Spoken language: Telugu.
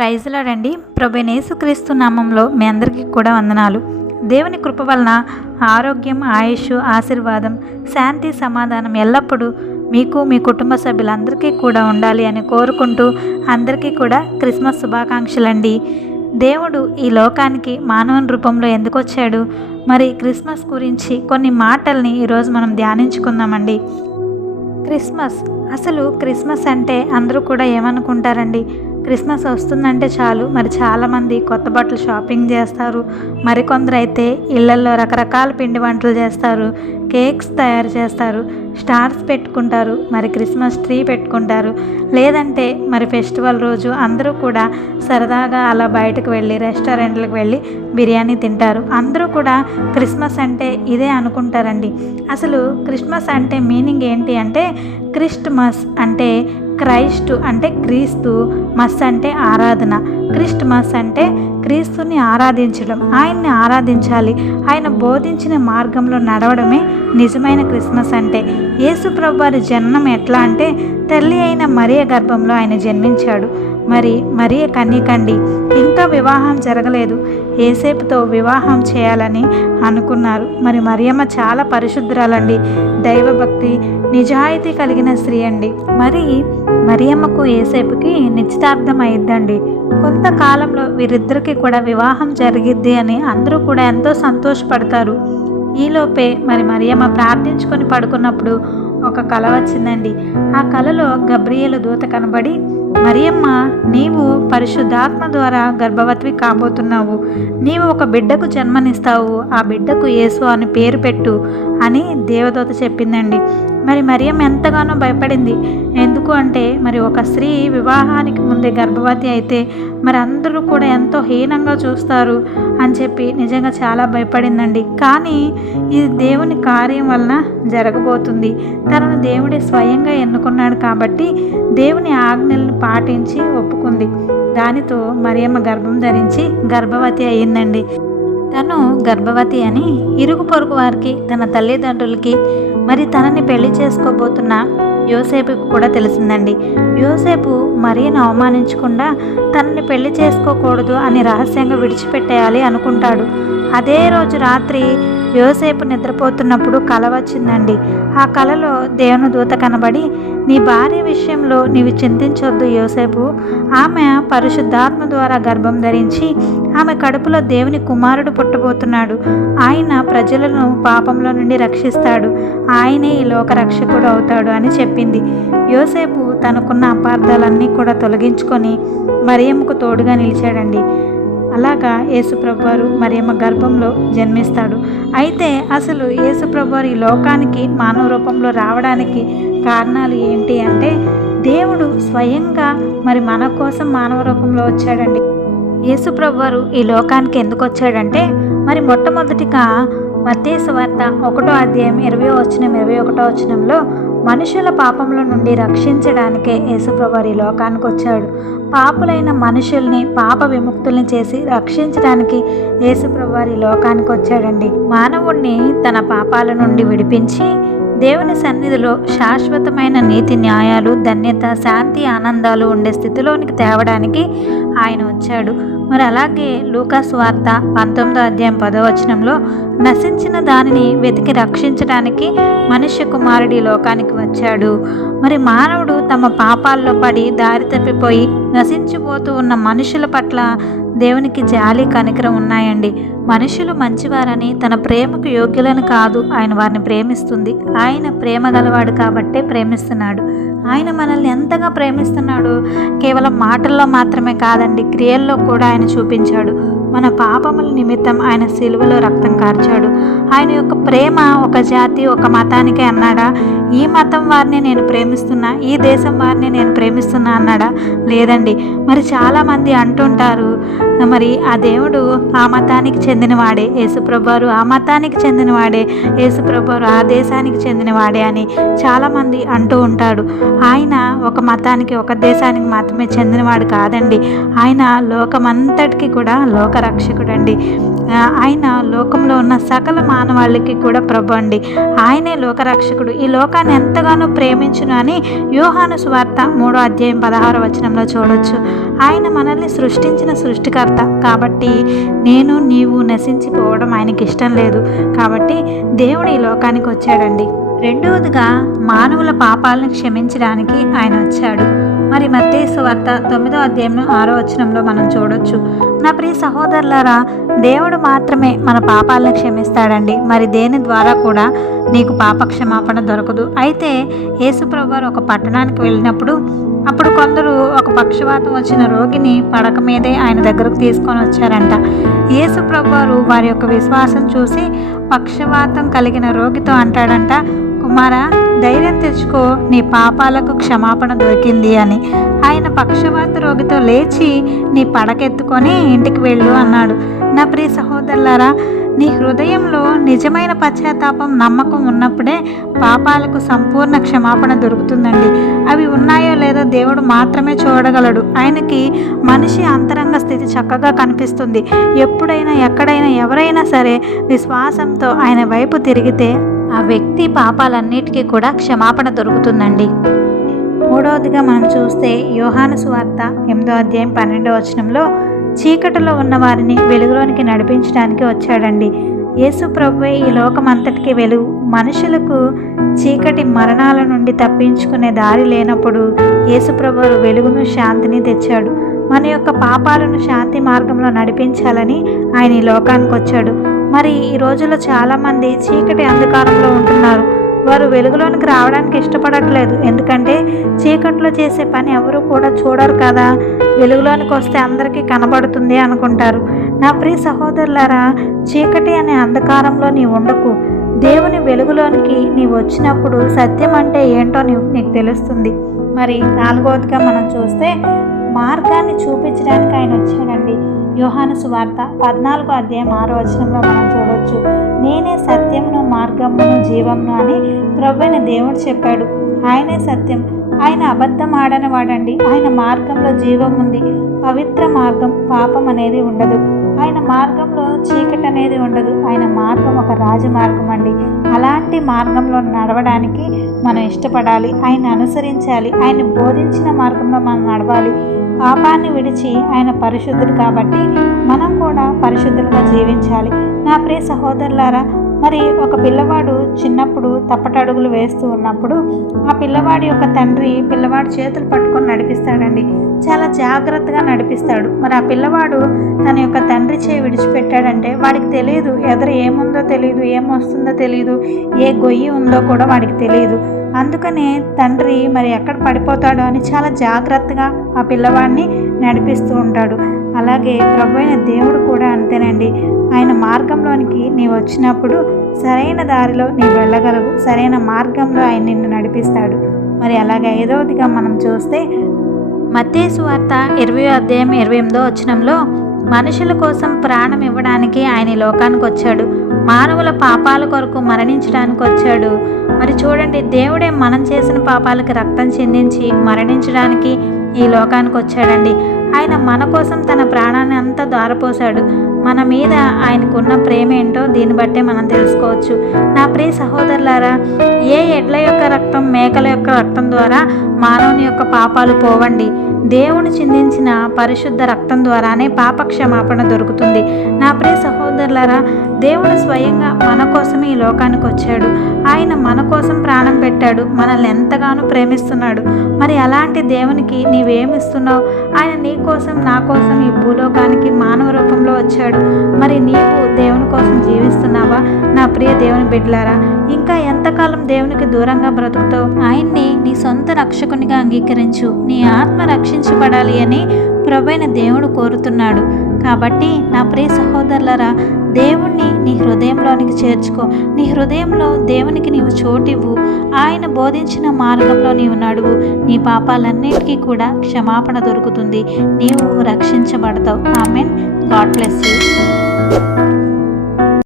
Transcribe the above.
Praise lord. ప్రభువైన యేసుక్రీస్తు నామంలో మీ అందరికీ కూడా వందనాలు. దేవుని కృప వలన ఆరోగ్యం, ఆయుష్, ఆశీర్వాదం, శాంతి, సమాధానం ఎల్లప్పుడూ మీకు మీ కుటుంబ సభ్యులందరికీ కూడా ఉండాలి అని కోరుకుంటూ అందరికీ కూడా క్రిస్మస్ శుభాకాంక్షలండి. దేవుడు ఈ లోకానికి మానవుని రూపంలో ఎందుకు వచ్చాడు, మరి క్రిస్మస్ గురించి కొన్ని మాటల్ని ఈరోజు మనం ధ్యానించుకుందామండి. అసలు క్రిస్మస్ అంటే అందరూ కూడా ఏమనుకుంటారండి, క్రిస్మస్ వస్తుందంటే చాలు మరి చాలామంది కొత్త బట్టలు షాపింగ్ చేస్తారు, మరికొందరు అయితే ఇళ్లల్లో రకరకాల పిండి వంటలు చేస్తారు, కేక్స్ తయారు చేస్తారు, స్టార్స్ పెట్టుకుంటారు, మరి క్రిస్మస్ ట్రీ పెట్టుకుంటారు. లేదంటే మరి ఫెస్టివల్ రోజు అందరూ కూడా సరదాగా అలా బయటకు వెళ్ళి రెస్టారెంట్లకు వెళ్ళి బిర్యానీ తింటారు. అందరూ కూడా క్రిస్మస్ అంటే ఇదే అనుకుంటారండి. అసలు క్రిస్మస్ అంటే మీనింగ్ ఏంటి అంటే, క్రిస్టమస్ అంటే క్రైస్ట్ అంటే క్రీస్తు, మస్ అంటే ఆరాధన. క్రిస్టమస్ అంటే క్రీస్తుని ఆరాధించడం, ఆయన్ని ఆరాధించాలి, ఆయన బోధించిన మార్గంలో నడవడమే నిజమైన క్రిస్మస్ అంటే. యేసు ప్రభువారి జన్మం ఎట్లా అంటే, తల్లి అయిన మరియ గర్భంలో ఆయన జన్మించాడు. మరి మరియ కన్యకండి, ఇంకా వివాహం జరగలేదు, యేసేపుతో వివాహం చేయాలని అనుకున్నారు. మరి మరియమ్మ చాలా పరిశుద్ధురాలండి, దైవభక్తి, నిజాయితీ కలిగిన స్త్రీ అండి. మరి మరియమ్మకు యేసేపుకి నిశ్చితార్థం అయ్యిద్దండి. కొంతకాలంలో వీరిద్దరికి కూడా వివాహం జరిగిద్ది అని అందరూ కూడా ఎంతో సంతోషపడతారు. ఈలోపే మరి మరియమ్మ ప్రార్థించుకొని పడుకున్నప్పుడు ఒక కల వచ్చిందండి. ఆ కలలో గబ్రియేలు దూత కనబడి, మరియమ్మ, నీవు పరిశుద్ధాత్మ ద్వారా గర్భవతివి కాబోతున్నావు, నీవు ఒక బిడ్డకు జన్మనిస్తావు, ఆ బిడ్డకు యేసు అని పేరు పెట్టు అని దేవదూత చెప్పిందండి. మరి మరియమ్మ ఎంతగానో భయపడింది. ఎందుకు అంటే, మరి ఒక స్త్రీ వివాహానికి ముందే గర్భవతి అయితే మరి అందరూ కూడా ఎంతో హీనంగా చూస్తారు అని చెప్పి నిజంగా చాలా భయపడిందండి. కానీ ఇది దేవుని కార్యం వలన జరగబోతుంది. తనను దేవుడే స్వయంగా ఎన్నుకున్నాడు కాబట్టి దేవుని ఆజ్ఞలను పాటించి ఒప్పుకుంది. దానితో మరియమ్మ గర్భం ధరించి గర్భవతి అయ్యిందండి. తను గర్భవతి అని ఇరుగు పొరుగు వారికి, తన తల్లిదండ్రులకి, మరి తనని పెళ్లి చేసుకోబోతున్న యోసేపుకు కూడా తెలిసిందండి. యోసేపు మరియను అవమానించకుండా తనని పెళ్లి చేసుకోకూడదు అని రహస్యంగా విడిచిపెట్టేయాలి అనుకుంటాడు. అదే రోజు రాత్రి యోసేపు నిద్రపోతున్నప్పుడు కల వచ్చిందండి. ఆ కలలో దేవుని దూత కనబడి, నీ భార్య విషయంలో నీవు చింతించొద్దు యోసేపు, ఆమె పరిశుద్ధాత్మ ద్వారా గర్భం ధరించి ఆమె కడుపులో దేవుని కుమారుడు పుట్టబోతున్నాడు, ఆయన ప్రజలను పాపంలో నుండి రక్షిస్తాడు, ఆయనే ఈ లోక రక్షకుడు అవుతాడు అని చెప్పింది. యోసేపు తనకున్న అపార్థాలన్నీ కూడా తొలగించుకొని మరియమ్మకు తోడుగా నిలిచాడండి. అలాగా యేసుప్రభువారు మరియమ్మ గర్భంలో జన్మిస్తాడు. అయితే అసలు యేసుప్రభువారు ఈ లోకానికి మానవ రూపంలో రావడానికి కారణాలు ఏంటి అంటే, దేవుడు స్వయంగా మరి మన కోసం మానవ రూపంలో వచ్చాడండి. యేసుప్రభువారు ఈ లోకానికి ఎందుకు వచ్చాడంటే, మరి మొట్టమొదటిగా మత్తయి సువార్త 1వ అధ్యాయం 20వ వచనం 21వ వచనంలో, మనుషుల పాపంలో నుండి రక్షించడానికే యేసుప్రభువారు ఈ లోకానికి వచ్చాడు. పాపులైన మనుషుల్ని పాప విముక్తుల్ని చేసి రక్షించడానికి యేసుప్రభువారు ఈ లోకానికి వచ్చాడండి. మానవుణ్ణి తన పాపాల నుండి విడిపించి దేవుని సన్నిధిలో శాశ్వతమైన నీతి, న్యాయాలు, ధన్యత, శాంతి, ఆనందాలు ఉండే స్థితిలోనికి తేవడానికి ఆయన వచ్చాడు. మరి అలాగే లూకా సువార్త 19వ అధ్యాయం 10వ వచనంలో, నశించిన దానిని వెతికి రక్షించడానికి మనుష్య కుమారుడి లోకానికి వచ్చాడు. మరి మానవుడు తమ పాపాల్లో పడి దారి తప్పిపోయి నశించిపోతూ ఉన్న మనుషుల పట్ల దేవునికి జాలి, కనికరం ఉన్నాయండి. మనుషులు మంచివారని, తన ప్రేమకు యోగ్యులను కాదు, ఆయన వారిని ప్రేమిస్తుంది. ఆయన ప్రేమ గలవాడు కాబట్టే ప్రేమిస్తున్నాడు. ఆయన మనల్ని ఎంతగా ప్రేమిస్తున్నాడు, కేవలం మాటల్లో మాత్రమే కాదండి, క్రియల్లో కూడా ఆయన చూపించాడు. మన పాపముల నిమిత్తం ఆయన సిలువలో రక్తం కార్చాడు. ఆయన యొక్క ప్రేమ ఒక జాతి, ఒక మతానికే అన్నాడా? ఈ మతం వారిని నేను ప్రేమిస్తున్నా, ఈ దేశం వారిని నేను ప్రేమిస్తున్నా అన్నాడా? లేదండి. మరి చాలామంది అంటుంటారు, మరి ఆ దేవుడు ఆ మతానికి చెందినవాడే, యేసుప్రభువారు ఆ మతానికి చెందినవాడే, యేసుప్రభువారు ఆ దేశానికి చెందినవాడే అని చాలామంది అంటూ ఉంటాడు. ఆయన ఒక మతానికి, ఒక దేశానికి మాత్రమే చెందినవాడు కాదండి. ఆయన లోకమంతటికి కూడా లోక రక్షకుడండి. ఆయన లోకంలో ఉన్న సకల మానవాళికి కూడా ప్రభు అండి. ఆయనే లోకరక్షకుడు, ఈ లోకాన్ని ఎంతగానో ప్రేమించును అని యోహాను సువార్త 3వ అధ్యాయం 16వ వచనంలో చూడొచ్చు. ఆయన మనల్ని సృష్టించిన సృష్టికర్త కాబట్టి నేను నీవు నశించిపోవడం ఆయనకి ఇష్టం లేదు. కాబట్టి దేవుడు ఈ లోకానికి వచ్చాడండి. రెండవదిగా మానవుల పాపాలను క్షమించడానికి ఆయన వచ్చాడు. మరి మత్తయి సువార్త 9వ అధ్యాయం 6వ వచనంలో మనం చూడొచ్చు. నా ప్రియ సహోదరులారా, దేవుడు మాత్రమే మన పాపాలను క్షమిస్తాడండి. మరి దేని ద్వారా కూడా నీకు పాప క్షమాపణ దొరకదు. అయితే యేసుప్రభు వారు ఒక పట్టణానికి వెళ్ళినప్పుడు అప్పుడు కొందరు ఒక పక్షవాతం వచ్చిన రోగిని పడక మీదే ఆయన దగ్గరకు తీసుకొని వచ్చారంట. యేసుప్రభు వారు వారి యొక్క విశ్వాసం చూసి పక్షవాతం కలిగిన రోగితో అంటాడంట, కుమారా, ధైర్యం తెచ్చుకో, నీ పాపాలకు క్షమాపణ దొరికింది అని. ఆయన పక్షవాత రోగితో లేచి నీ పడకెత్తుకొని ఇంటికి వెళ్ళు అన్నాడు. నా ప్రియ సహోదరులారా, నీ హృదయంలో నిజమైన పశ్చాత్తాపం, నమ్మకం ఉన్నప్పుడే పాపాలకు సంపూర్ణ క్షమాపణ దొరుకుతుందండి. అవి ఉన్నాయో లేదో దేవుడు మాత్రమే చూడగలడు. ఆయనకి మనిషి అంతరంగ స్థితి చక్కగా కనిపిస్తుంది. ఎప్పుడైనా ఎక్కడైనా ఎవరైనా సరే విశ్వాసంతో ఆయన వైపు తిరిగితే ఆ వ్యక్తి పాపాలన్నిటికీ కూడా క్షమాపణ దొరుకుతుందండి. మూడవదిగా మనం చూస్తే యోహాను సువార్త 8వ అధ్యాయం 12వ వచనంలో చీకటిలో ఉన్న వారిని వెలుగులోనికి నడిపించడానికి వచ్చాడండి. యేసు ప్రభువే ఈ లోకమంతటికి వెలుగు. మనుషులకు చీకటి మరణాల నుండి తప్పించుకునే దారి లేనప్పుడు యేసు ప్రభువు వెలుగును, శాంతిని తెచ్చాడు. మన యొక్క పాపాలను శాంతి మార్గంలో నడిపించాలని ఆయన ఈ లోకానికి వచ్చాడు. మరి ఈ రోజుల్లో చాలామంది చీకటి అంధకారంలో ఉంటున్నారు. వారు వెలుగులోనికి రావడానికి ఇష్టపడట్లేదు. ఎందుకంటే చీకట్లో చేసే పని ఎవరు కూడా చూడరు కదా, వెలుగులోనికి వస్తే అందరికీ కనబడుతుంది అనుకుంటారు. నా ప్రియ సహోదరులారా, చీకటి అనే అంధకారంలో నీ ఉండకు. దేవుని వెలుగులోనికి నీవు వచ్చినప్పుడు సత్యం అంటే ఏంటో నీకు తెలుస్తుంది. మరి నాలుగవదిగా మనం చూస్తే మార్గాన్ని చూపించడానికి ఆయన వచ్చాడండి. యోహాను సువార్త 14వ అధ్యాయం 6వ వచనంలో మనం చూడవచ్చు. నేనే సత్యమును, మార్గమును, జీవమును అని ప్రభువైన దేవుడు చెప్పాడు. ఆయనే సత్యం. ఆయన అబద్ధం ఆడని వాడండి. ఆయన మార్గంలో జీవం ఉంది, పవిత్ర మార్గం, పాపం అనేది ఉండదు. ఆయన మార్గంలో చీకటి అనేది ఉండదు. ఆయన మార్గం ఒక రాజమార్గం అండి. అలాంటి మార్గంలో నడవడానికి మనం ఇష్టపడాలి, ఆయన అనుసరించాలి. ఆయన బోధించిన మార్గంలో మనం నడవాలి. పాపాన్ని విడిచి ఆయన పరిశుద్ధుడు కాబట్టి మనం కూడా పరిశుద్ధులుగా జీవించాలి. నా ప్రియ సహోదరులారా, మరి ఒక పిల్లవాడు చిన్నప్పుడు తప్పటడుగులు వేస్తూ ఉన్నప్పుడు ఆ పిల్లవాడి యొక్క తండ్రి పిల్లవాడు చేతులు పట్టుకొని నడిపిస్తాడండి. చాలా జాగ్రత్తగా నడిపిస్తాడు. మరి ఆ పిల్లవాడు తన యొక్క తండ్రి చేయి విడిచిపెట్టాడంటే వాడికి తెలియదు, ఎదురు ఏముందో తెలియదు, ఏమొస్తుందో తెలియదు, ఏ గొయ్యి ఉందో కూడా వాడికి తెలియదు. అందుకనే తండ్రి మరి ఎక్కడ పడిపోతాడో అని చాలా జాగ్రత్తగా ఆ పిల్లవాడిని నడిపిస్తూ ఉంటాడు. అలాగే ప్రభువైన దేవుడు కూడా అంతేనండి. ఆయన మార్గంలోనికి నీవు వచ్చినప్పుడు సరైన దారిలో నీవు వెళ్ళగలవు, సరైన మార్గంలో ఆయన నిన్ను నడిపిస్తాడు. మరి అలాగే 5వదిగా మనం చూస్తే మత్తయి సువార్త 20వ అధ్యాయం 28వ వచనంలో మనుషుల కోసం ప్రాణం ఇవ్వడానికి ఆయన ఈ లోకానికి వచ్చాడు. మానవుల పాపాల కొరకు మరణించడానికి వచ్చాడు. మరి చూడండి, దేవుడే మనం చేసిన పాపాలకి రక్తం చిందించి మరణించడానికి ఈ లోకానికి వచ్చాడండి. ఆయన మన కోసం తన ప్రాణాన్ని అంతా దారపోశాడు. మన మీద ఆయనకున్న ప్రేమ ఏంటో దీన్ని బట్టే మనం తెలుసుకోవచ్చు. నా ప్రియ సహోదరులారా, ఏ ఎడ్ల యొక్క రక్తం, మేకల యొక్క రక్తం ద్వారా మానవుని యొక్క పాపాలు పోవండి. దేవుని చిందించిన పరిశుద్ధ రక్తం ద్వారానే పాప క్షమాపణ దొరుకుతుంది. నా ప్రియ సహోదరులారా, దేవుడు స్వయంగా మన కోసమే ఈ లోకానికి వచ్చాడు. ఆయన మన కోసం ప్రాణం పెట్టాడు, మనల్ని ఎంతగానో ప్రేమిస్తున్నాడు. మరి అలాంటి దేవునికి నీవేమిస్తున్నావు? ఆయన నీ కోసం, నా కోసం ఈ భూలోకానికి మానవ రూపంలో వచ్చాడు. మరి నీవు దేవుని కోసం జీవిస్తున్నావా? నా ప్రియ దేవుని బిడ్డలారా, ఇంకా ఎంతకాలం దేవునికి దూరంగా బ్రతుకుతావు? ఆయన్ని నీ సొంత రక్షకునిగా అంగీకరించు. నీ ఆత్మ రక్షించబడాలి అని ప్రభువైన దేవుడు కోరుతున్నాడు. కాబట్టి నా ప్రియ సహోదరులారా, దేవుణ్ణి నీ హృదయంలోనికి చేర్చుకో. నీ హృదయంలో దేవునికి నీవు చోటివ్వు. ఆయన బోధించిన మార్గంలో నీవు నడువు. నీ పాపాలన్నిటికీ కూడా క్షమాపణ దొరుకుతుంది. నీవు రక్షించబడతావు. ఆమెన్. God bless you.